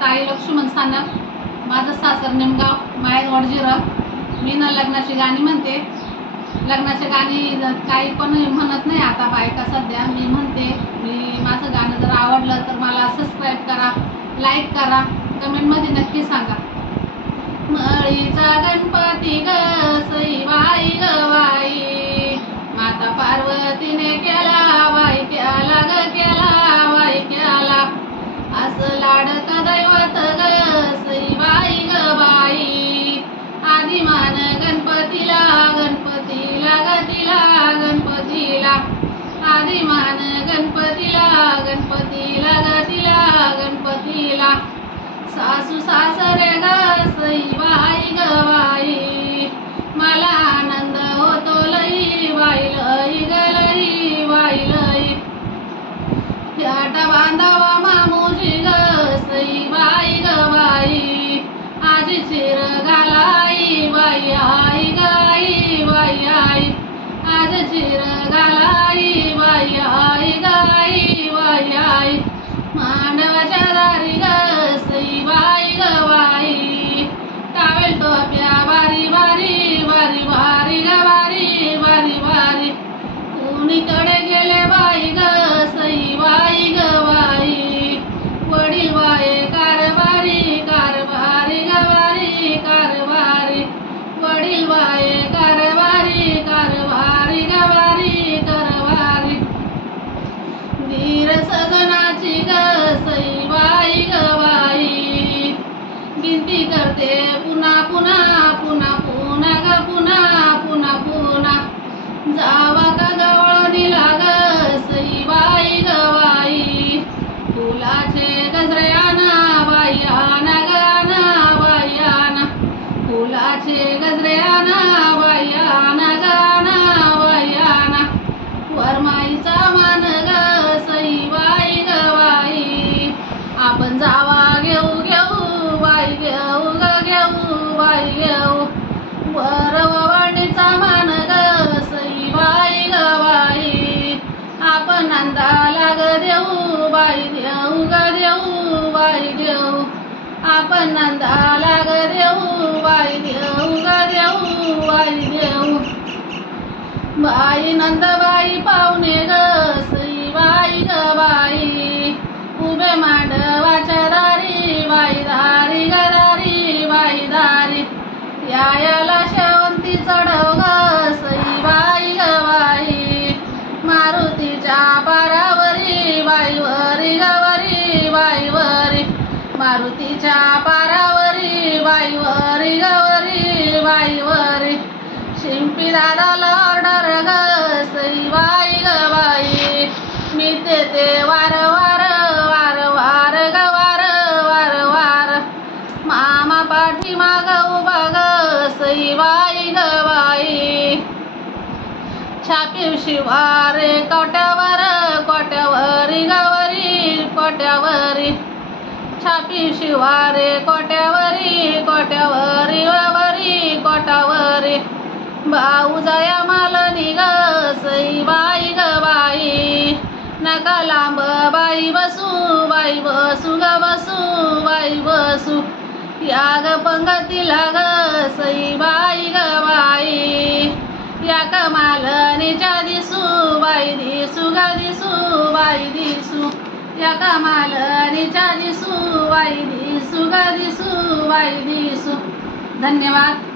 ताई लक्ष्मण सानप, माझं सासर निमगाव, माहेर वडजिरं. मी ना लग्नाची गाणी म्हणते. लग्नाची गाणी काही पण म्हणत नाही आता बायका सध्या, मी म्हणते. माझं गाणं जर आवडलं तर मला सबस्क्राईब करा, लाईक करा, कमेंटमध्ये नक्की सांगा. मळीचा गणपती ग सईबाई ग बाई, माता पार्वतीने केला बाई केला ग केला बाई केला, असं लाडका दैवत ग सईबाई ग बाई. आदिमान गणपतीला गणपतीला गतीला गणपतीला, आदिमान गणपतीला गणपतीला गतीला गणपतीला. सासू सासरे ग सईबाई ग बाई, मला आनंद होतो लई बाई लई ग लई बाई लई. थाट बांधावा मामुजी ग सईबाई ग बाई, आजी चिर घालाई बाई आई ग आई बाई आई, आज चिर घालाई बाई आई ग आई बाई आई. मांडवाच्या दारी ग सईबाई ग बाई, टावेल टोप्या बारी बारी बारी बारी ग बारी बारी बारी. कुणीकडे गेले बाई ग सईबाई ग बाई, वडील बाई कारभारी कारभारी ग बारी कारभारी, वडील बाई कारभारी कारभारी ग बारी कारभारी. धीर सजनाची ग सईबाई ग बाई, विनती करते पुन्हा पुन्हा पुन्हा पुन्हा ग पुन्हा पुन्हा पुन्हा. जावा का गवळणीला ग सईबाई ग बाई, फुलाचे गजरे आणा बाई आणा ग आणा बाई आणा, फुलाचे गजरे आणा बाई आणा ग आणा बाई आणा. वरमाईचा मान ग सईबाई ग बाई, आपण जावा घेऊ घेऊ बाई घेऊ ग घेऊ बाई घेऊ. वरवणीचा मान ग सईबाई ग बाई, आपण नंदाला ग देऊ बाई देऊ ग देऊ बाई देऊ, आपण नंदाला ग देऊ बाई देऊ ग देऊ बाई देऊ. बाई नंदबाई पाहुणे ग सईबाई ग बाई, उभे मांडवाच्या दारी बाई दारी ग दारी बाई दारी. यायला शेवंती चढव ग सईबाई ग बाई, मारुतीच्या पारावरी बाई वरी ग वरी बाई वरी, मारुतीच्या पारावरी बाई वरी ग वरी बाई वरी. शिंपी दादाला ऑर्डर ग सईबाई ग बाई, मी ते वार वार वार वार ग वार वार वार. मामा पाठी माग उभा ग सईबाई ग बाई, छापीव शिवारे कोट्यावर कोट्यावरी ग वरी कोट्यावरी, छापीव शिवारे कोट्यावरी कोट्यावरी वरी कोट्यावरी. भाऊ जया मालनी ग सईबाई ग बाई, नका लांब बाई बसू बाई बसू ग बसू बाई बसू. या ग पंगतीला ग सईबाई ग बाई, या कमालनीच्या दिसू बाई दिसू ग दिसू बाई दिसू, या कमालनीच्या दिसू बाई दिसू ग दिसू बाई दिसू. धन्यवाद.